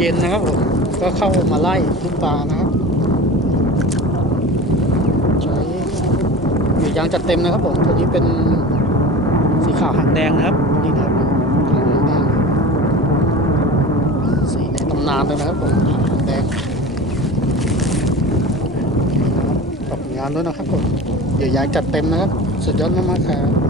เย็นนะครับผมก็เข้ามาไล่ลูกปลานะครับใช้เหยื่อยางจัดเต็มนะครับผมตัวนี้เป็นสีขาวหางแดงนะครับนี่นะครับขาวหางแดงสีในตำนานเลยนะครับผมขาวหางแดงขอบงานด้วยนะครับผมเหยื่อยางจัดเต็มนะครับสุดยอดมากๆครับ